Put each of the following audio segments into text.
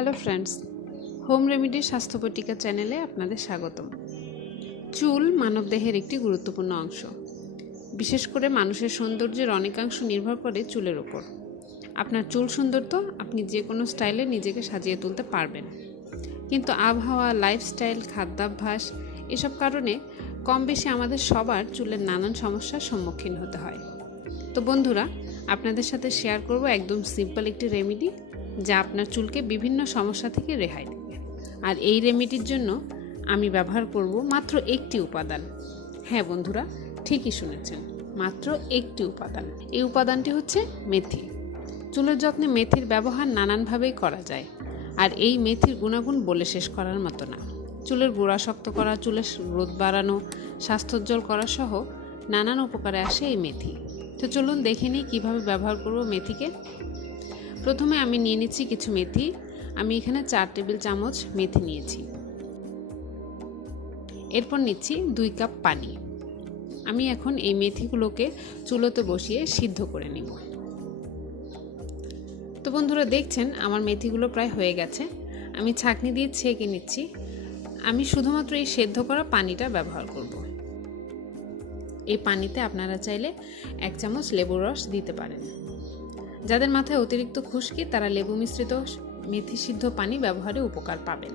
Hello friends, home remedy স্বাস্থ্যবটিকা চ্যানেলে আপনাদের স্বাগতম। চুল মানবদেহের একটি গুরুত্বপূর্ণ অংশ। বিশেষ করে মানুষের সৌন্দর্যের অনেকাংশ নির্ভর করে চুলের ওপর। আপনার চুল সুন্দর তো আপনি যে কোনো স্টাইলে নিজেকে সাজিয়ে তুলতে পারবেন, কিন্তু আবহাওয়া, লাইফস্টাইল, খাদ্যাভ্যাস এসব কারণে কম বেশি আমাদের সবার চুলের নানান সমস্যার সম্মুখীন হতে হয়। তো বন্ধুরা, আপনাদের সাথে শেয়ার করব একদম সিম্পল একটি রেমেডি যা আপনার চুলকে বিভিন্ন সমস্যা থেকে রেহাই দেবে। আর এই রেমেডির জন্য আমি ব্যবহার করব মাত্র একটি উপাদান। হ্যাঁ বন্ধুরা, ঠিকই শুনেছেন, মাত্র একটি উপাদান। এই উপাদানটি হচ্ছে মেথি। চুলের যত্নে মেথির ব্যবহার নানানভাবেই করা যায়, আর এই মেথির গুণাগুণ বলে শেষ করার মতো না। চুলের গোড়া শক্ত করা, চুলের গ্রোথ বাড়ানো, স্বাস্থ্যোজ্জ্বল করা সহ নানান উপকারে আসে এই মেথি। তো চলুন দেখে নিই কীভাবে ব্যবহার করব মেথিকে। প্রথমে আমি নিয়ে নিচ্ছি কিছু মেথি। আমি এখানে 4 টেবিল চামচ মেথি নিয়েছি। এরপর নিচ্ছি 2 কাপ পানি। আমি এখন এই মেথিগুলোকে চুলোতে বসিয়ে সিদ্ধ করে নিব। তো বন্ধুরা, দেখছেন আমার মেথিগুলো প্রায় হয়ে গেছে। আমি ছাঁকনি দিয়ে ছেঁকে নিচ্ছি। আমি শুধুমাত্র এই সেদ্ধ করা পানিটা ব্যবহার করব। এই পানিতে আপনারা চাইলে 1 চামচ লেবুর রস দিতে পারেন। যাদের মাথায় অতিরিক্ত খুশকি তারা লেবু মিশ্রিত মেথি সিদ্ধ পানি ব্যবহারে উপকার পাবেন।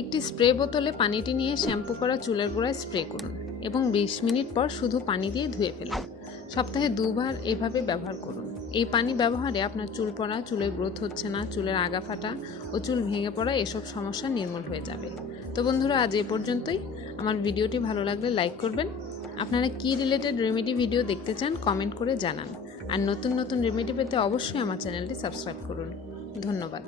একটি স্প্রে বোতলে পানিটি নিয়ে শ্যাম্পু করা চুলের গোড়ায় স্প্রে করুন এবং 20 মিনিট পর শুধু পানি দিয়ে ধুয়ে ফেলুন। সপ্তাহে 2 বার এভাবে ব্যবহার করুন। এই পানি ব্যবহারে আপনার চুল পড়া, চুলের গ্রোথ হচ্ছে না, চুলের আগা ফাটা ও চুল ভেঙে পড়া এসব সমস্যা নির্মূল হয়ে যাবে। তো বন্ধুরা, আজ এ পর্যন্তই। আমার ভিডিওটি ভালো লাগলে লাইক করবেন। আপনারা কি রিলেটেড রেমেডি ভিডিও দেখতে চান কমেন্ট করে জানান। আর নতুন নতুন রেমেডি পেতে অবশ্যই আমার চ্যানেলটি সাবস্ক্রাইব করুন। ধন্যবাদ।